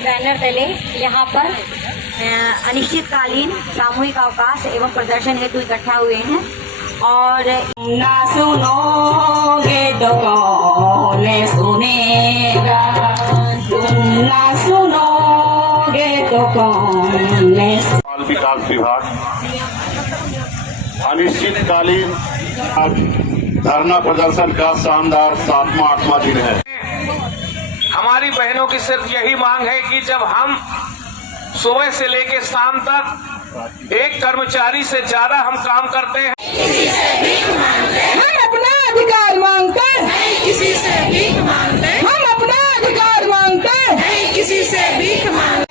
Banner तले यहाँ पर अनिश्चितकालीन सामूहिक अवकाश एवं प्रदर्शन हेतु इकट्ठा हुए हैं। और ना सुनोगे तो कौन सुनेगा, तुम ना सुनोगे तो कौन। बाल विकास विभाग अनिश्चितकालीन धरना प्रदर्शन का शानदार 7वां दिन है। हमारी बहनों की सिर्फ यही मांग है कि जब हम सुबह से लेकर शाम तक एक कर्मचारी से ज्यादा हम काम करते हैं, हम अपना अधिकार मांगते हैं, किसी से भीख मांगते हैं, हम अपना अधिकार मांगते हैं, किसी से भीख मांगते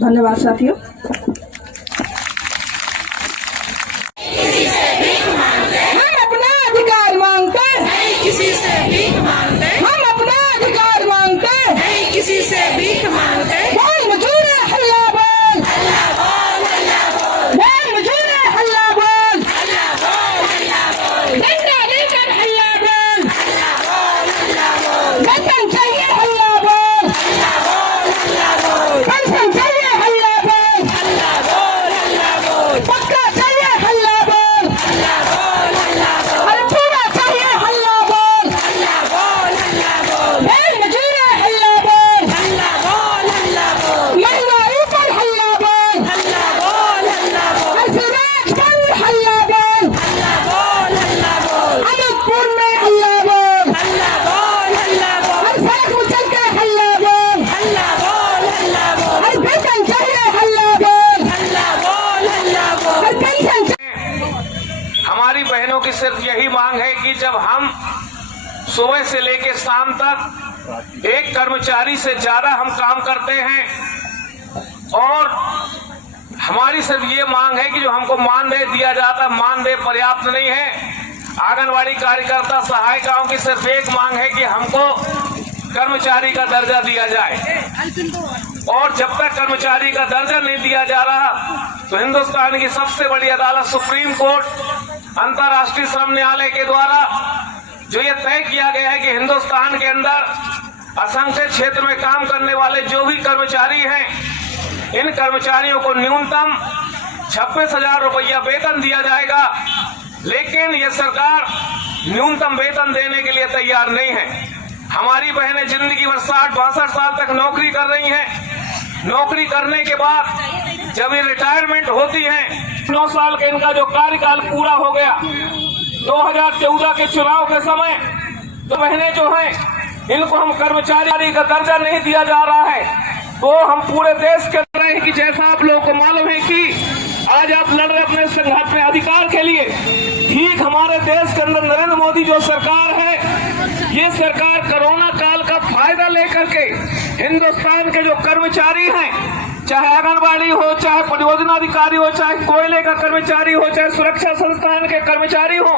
धन्यवाद साथियों। हम अपना अधिकार मांगते हैं, किसी से भीख मांगते हैं, हम अपना अधिकार मांगते हैं, किसी से भीख मांगते हैं। बोल मजूर हल्ला बोल, अल्लाह बोल, अल्लाह बोल, बोल मजूर हल्ला बोल, अल्लाह बोल, अल्लाह बोल, डंडा लेकर हल्ला बोल, अल्लाह बोल, अल्लाह बोल, वेतन चाहिए हल्ला बोल, अल्लाह बोल, अल्लाह बोल, पेंशन चाहिए हल्ला बोल, अल्लाह बोल, अल्लाह बोल, पक्का चाहिए हल्ला बोल, अल्लाह बोल, अल्लाह बोल, अरे पूरा चाहिए हल्ला बोल, अल्लाह बोल, अल्लाह बोल, बोल मजूर हल्ला बोल, अल्लाह बोल, अल्लाह बोल, महंगाई पर हल्ला बोल, अल्लाह बोल, अल्लाह बोल, सिराज पर हल्ला बोल, अल्लाह बोल, अल्लाह बोल, अनंतपुर में हल्ला बोल, अल्लाह बोल, अल्लाह बोल, हर सड़क में चल के हल्ला बोल, अल्लाह बोल, अल्लाह बोल, हर वेतन चाहिए हल्ला बोल, अल्लाह बोल, अल्लाह बोल। हर पेंशन चाहिए। हमारी बहनों की सिर्फ यही मांग है कि जब हम सुबह से लेकर शाम तक एक कर्मचारी से ज्यादा हम काम करते हैं और हमारी सिर्फ ये मांग है कि जो हमको मानदेय दिया जाता है, मानदेय पर्याप्त नहीं है। आंगनवाड़ी कार्यकर्ता सहायिकाओं की सिर्फ एक मांग है कि हमको कर्मचारी का दर्जा दिया जाए, और जब तक कर्मचारी का दर्जा नहीं दिया जा रहा तो हिंदुस्तान की सबसे बड़ी अदालत सुप्रीम कोर्ट, अंतर्राष्ट्रीय श्रम न्यायालय के द्वारा जो ये तय किया गया है कि हिंदुस्तान के अंदर असंगठित क्षेत्र में काम करने वाले जो भी कर्मचारी हैं, इन कर्मचारियों को न्यूनतम 26,000 रुपया वेतन दिया जाएगा। लेकिन ये सरकार न्यूनतम वेतन देने के लिए तैयार नहीं है। हमारी बहनें जिंदगी भर 60-62 साल तक नौकरी कर रही हैं। नौकरी करने के बाद जब ये रिटायरमेंट होती हैं, 9 साल के इनका जो कार्यकाल पूरा हो गया 2014 के चुनाव के समय, तो बहनें जो हैं इनको हम कर्मचारी का दर्जा नहीं दिया जा रहा है। तो हम पूरे देश के रहे हैं कि जैसा आप लोगों को मालूम है कि आज आप लड़ रहे अपने संघर्ष में अधिकार के लिए, ठीक हमारे हमारे देश के अंदर नरेंद्र मोदी जो सरकार है, ये सरकार कोरोना काल का फायदा लेकर के हिंदुस्तान के जो कर्मचारी हैं, चाहे आंगनबाड़ी हो, चाहे परियोजना अधिकारी हो, चाहे कोयले का कर्मचारी हो, चाहे सुरक्षा संस्थान के कर्मचारी हो,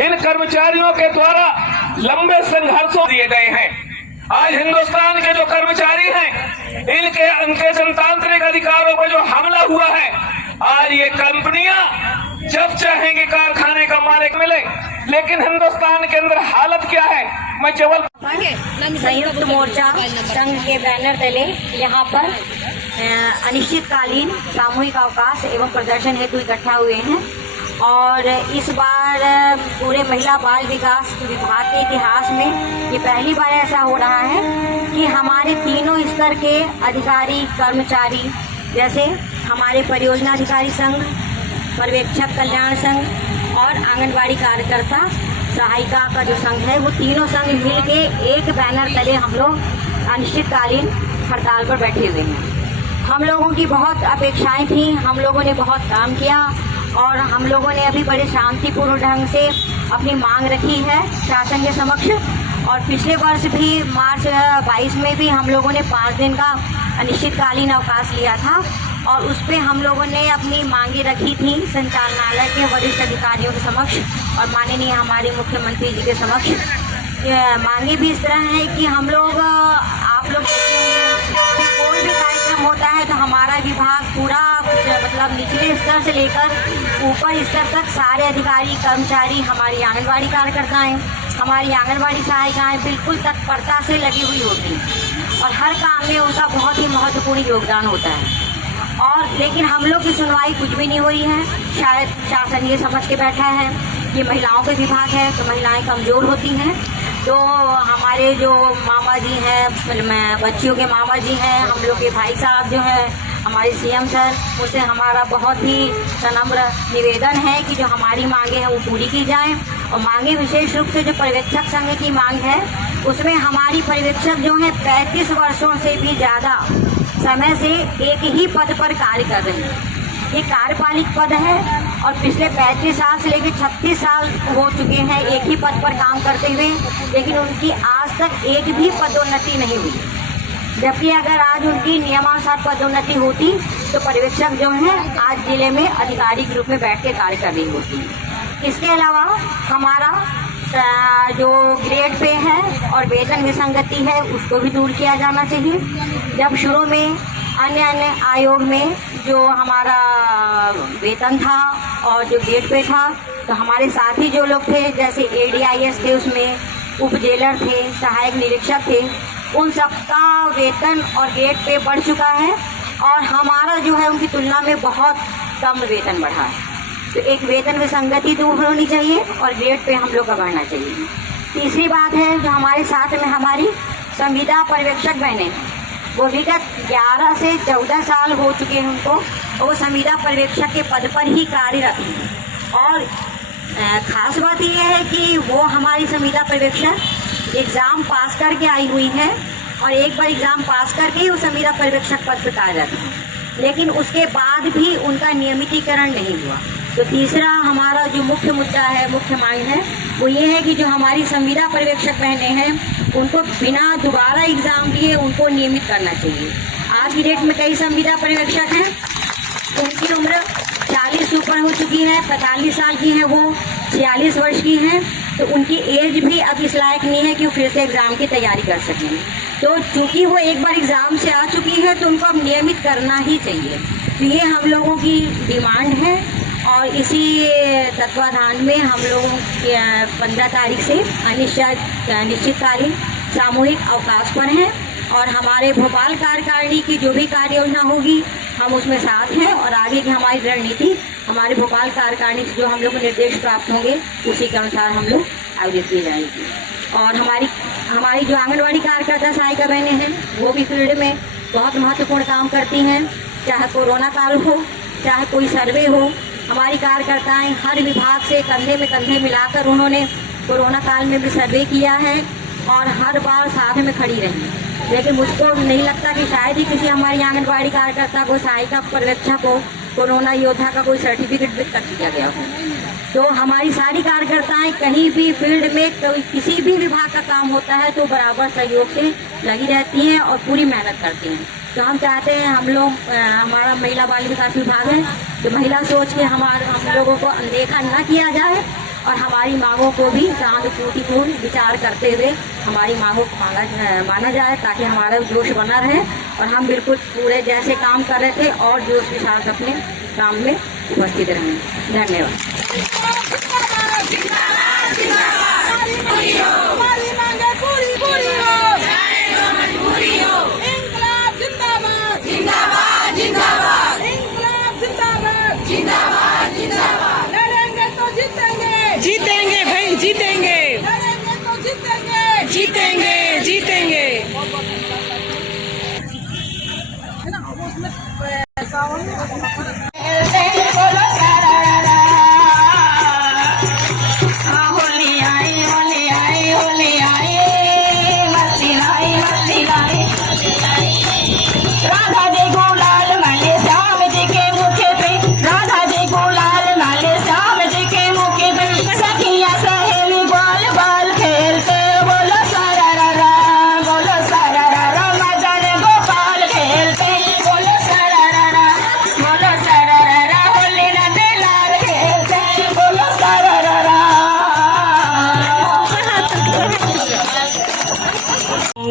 इन कर्मचारियों के द्वारा लंबे संघर्षों दिए गए हैं। आज हिंदुस्तान के जो कर्मचारी हैं, इनके जनतांत्रिक अधिकारों पर जो हमला हुआ है, आज ये कंपनियां जब चाहेंगे कारखाने का मालिक मिले, लेकिन हिंदुस्तान के अंदर हालत क्या है। मैं केवल संयुक्त मोर्चा संघ के बैनर तले यहाँ पर अनिश्चितकालीन सामूहिक अवकाश एवं प्रदर्शन हेतु इकट्ठा हुए हैं। और इस बार पूरे महिला बाल विकास विभाग के इतिहास में ये पहली बार ऐसा हो रहा है कि हमारे तीनों स्तर के अधिकारी कर्मचारी, जैसे हमारे परियोजना अधिकारी संघ, पर्यवेक्षक कल्याण संघ और आंगनबाड़ी कार्यकर्ता सहायिका का जो संघ है, वो तीनों संघ मिलके एक बैनर तले हम लोग अनिश्चितकालीन हड़ताल पर बैठे हुए हैं। हम लोगों की बहुत अपेक्षाएं थी, हम लोगों ने बहुत काम किया और हम लोगों ने अभी बड़े शांतिपूर्ण ढंग से अपनी मांग रखी है शासन के समक्ष। और पिछले वर्ष भी मार्च 22 में भी हम लोगों ने 5 दिन का अनिश्चितकालीन अवकाश लिया था और उस पर हम लोगों ने अपनी मांगे रखी थी संचालनालय के वरिष्ठ अधिकारियों के समक्ष और माननीय हमारे मुख्यमंत्री जी के समक्ष। मांगे भी इस तरह है कि हम लोग, आप लोग कोई भी कार्यक्रम होता है तो हमारा विभाग पूरा मतलब निचले स्तर से लेकर ऊपर स्तर तक सारे अधिकारी कर्मचारी, हमारी आंगनबाड़ी कार्यकर्ताएं, हमारी आंगनबाड़ी सहायिकाएं बिल्कुल तत्परता से लगी हुई होती हैं और हर काम में उनका बहुत ही महत्वपूर्ण योगदान होता है। और लेकिन हम लोग की सुनवाई कुछ भी नहीं हो रही है। शायद शासन ये समझ के बैठा है कि महिलाओं के विभाग है तो महिलाएं कमज़ोर होती हैं। तो हमारे जो मामा जी हैं, बच्चियों के मामा जी हैं, हम लोग के भाई साहब जो हैं, हमारे सीएम सर, उनसे हमारा बहुत ही सनम्र निवेदन है कि जो हमारी मांगे हैं वो पूरी की जाए। और मांगे विशेष रूप से जो पर्यवेक्षक संघ की मांग है, उसमें हमारी पर्यवेक्षक जो है 35 वर्षों से भी ज़्यादा समय से एक ही पद पर कार्य कर रहे हैं। ये कार्यपालिक पद है और पिछले 35 साल से लेकर 36 साल हो चुके हैं एक ही पद पर काम करते हुए, लेकिन उनकी आज तक एक भी पदोन्नति नहीं हुई। जबकि अगर आज उनकी नियमानुसार पदोन्नति होती तो पर्यवेक्षक जो हैं आज जिले में आधिकारिक रूप में बैठ के कार्य कर रही होती। इसके अलावा हमारा जो ग्रेड पे है और वेतन विसंगति है उसको भी दूर किया जाना चाहिए। जब शुरू में अन्य आयोग में जो हमारा वेतन था और जो ग्रेड पे था, तो हमारे साथी जो लोग थे जैसे ADIS थे, उसमें उप जेलर थे, सहायक निरीक्षक थे, उन सबका वेतन और ग्रेड पे बढ़ चुका है और हमारा जो है उनकी तुलना में बहुत कम वेतन बढ़ा है। तो एक वेतन विसंगति दूर होनी चाहिए और ग्रेड पे हम लोग का बढ़ना चाहिए। तीसरी बात है, जो हमारे साथ में हमारी संविदा पर्यवेक्षक बहनें हैं, वो विगत 11 से 14 साल हो चुके हैं उनको, वो संविदा पर्यवेक्षक के पद पर ही कार्यरत हैं। और ख़ास बात यह है कि वो हमारी संविदा पर्यवेक्षक एग्ज़ाम पास करके आई हुई है और एक बार एग्ज़ाम पास करके ही वो संविदा पर्यवेक्षक पद पर कार्यरत है, लेकिन उसके बाद भी उनका नियमितीकरण नहीं हुआ। तो तीसरा हमारा जो मुख्य मुद्दा है, मुख्य मांग है, वो ये है कि जो हमारी संविदा पर्यवेक्षक बहनें हैं उनको बिना दोबारा एग्ज़ाम दिए उनको नियमित करना चाहिए। आज की डेट में कई संविदा पर्यवेक्षक हैं, उनकी उम्र 40 से ऊपर हो चुकी है, 45 साल की हैं, वो 46 वर्ष की हैं, तो उनकी एज भी अब इस लायक नहीं है कि वो फिर से एग्ज़ाम की तैयारी कर सकें। तो चूँकि वो एक बार एग्ज़ाम से आ चुकी है तो उनको अब नियमित करना ही चाहिए। तो ये हम लोगों की डिमांड है और इसी तत्वाधान में हम लोगों 15 तारीख से अनिश्चितकालीन सामूहिक अवकाश पर हैं और हमारे भोपाल कार्यकारिणी की जो भी कार्य योजना होगी हम उसमें साथ हैं और आगे की हमारी रणनीति हमारे भोपाल कार्यकारिणी से जो हम लोग को निर्देश प्राप्त होंगे उसी के अनुसार हम लोग आयोजित की जाएगी। और हमारी जो आंगनबाड़ी कार्यकर्ता सहायिका बहनें हैं वो भी फील्ड में बहुत महत्वपूर्ण काम करती हैं, चाहे कोरोना काल हो, चाहे कोई सर्वे हो। हमारी कार्यकर्ताएं हर विभाग से कंधे में कंधे मिलाकर उन्होंने कोरोना काल में भी सर्वे किया है और हर बार साथ में खड़ी रही। लेकिन मुझको नहीं लगता कि शायद ही किसी हमारी आंगनबाड़ी कार्यकर्ता को, सहायिका पर्यवेक्षक को कोरोना योद्धा का कोई सर्टिफिकेट भी तक दिया गया हो। तो हमारी सारी कार्यकर्ताएं कहीं भी फील्ड में किसी भी विभाग का काम होता है तो बराबर सहयोग से लगी रहती हैं और पूरी मेहनत करती हैं। तो हम चाहते हैं हमारा महिला बाल विकास विभाग है तो महिला सोच के हम लोगों को अनदेखा न किया जाए और हमारी मांगों को भी सहानुभूतिपूर्ण विचार करते हुए हमारी मांगों को माना जाए ताकि हमारा जोश बना रहे और हम बिल्कुल पूरे जैसे काम कर रहे थे और जोश के साथ अपने काम में उपस्थित रहें। धन्यवाद। हमारी मांगे पूरी पूरी हो, इंकलाब जिंदाबाद जिंदाबाद जिंदाबाद, इंकलाब जिंदाबाद जिंदाबाद जिंदाबाद। लड़ेंगे तो जीतेंगे, जीतेंगे भाई जीतेंगे, लड़ेंगे तो जीतेंगे, जीतेंगे जीतेंगे। राधा जी गुलाल माले श्याम जी के मुखे पे, राधा जी गुलाल माले श्याम जी के मुखे पे, सखिया सहेली बाल बाल खेलते, बोलो सरररा, बोलो सरररा, मदन गोपाल खेलते, बोलो सरररा, होली नंदे लाल खेलते, बोलो सरररा।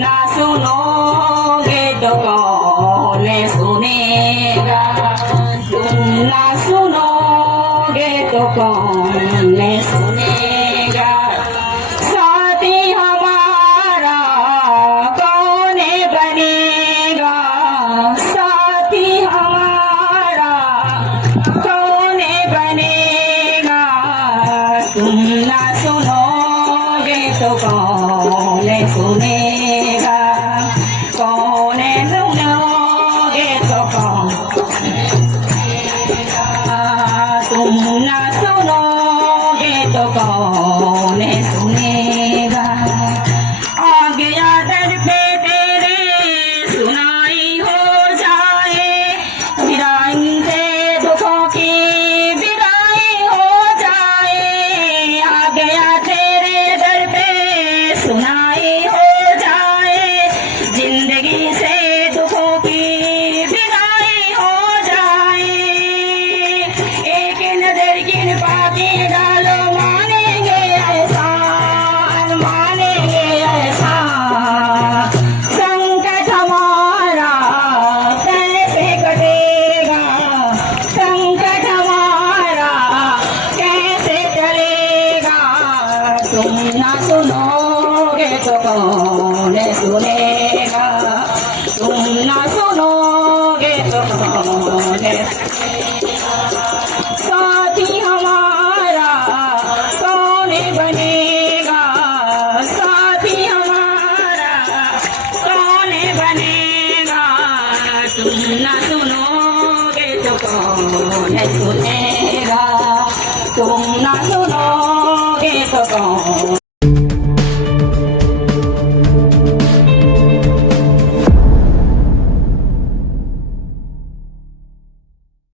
ना सुनोगे तो कौन सुनेगा, तुम ना सुनोगे तो कौन सुनेगा, साथी हमारा कौन बनेगा, साथी हमारा कौन बनेगा, तुम ना सुनोगे तो कौन सुनेगा, कौन सुनोगे तो कौन, तुम ना सुनोगे तो कौन सुनेगा, आ गया दर पे तेरे सुनाई हो जाए, विराई से दुखों की विराई हो जाए, आ गया तेरे दर पे सुनाई हो जाए, जिंदगी से दुखों की विदाई हो जाए, एक नजर कृपा की डालो, मानेंगे ऐसा मानेंगे ऐसा, संकट हमारा कैसे कटेगा, संकट हमारा कैसे चलेगा, तुम ना सुनोगे तो कौन सुनेगा, तुम ना सुनोगे तो कौन, साथी हमारा कौन बनेगा, साथी हमारा कौन बनेगा, तुम ना सुनोगे तो कौन सुनेगा, तुम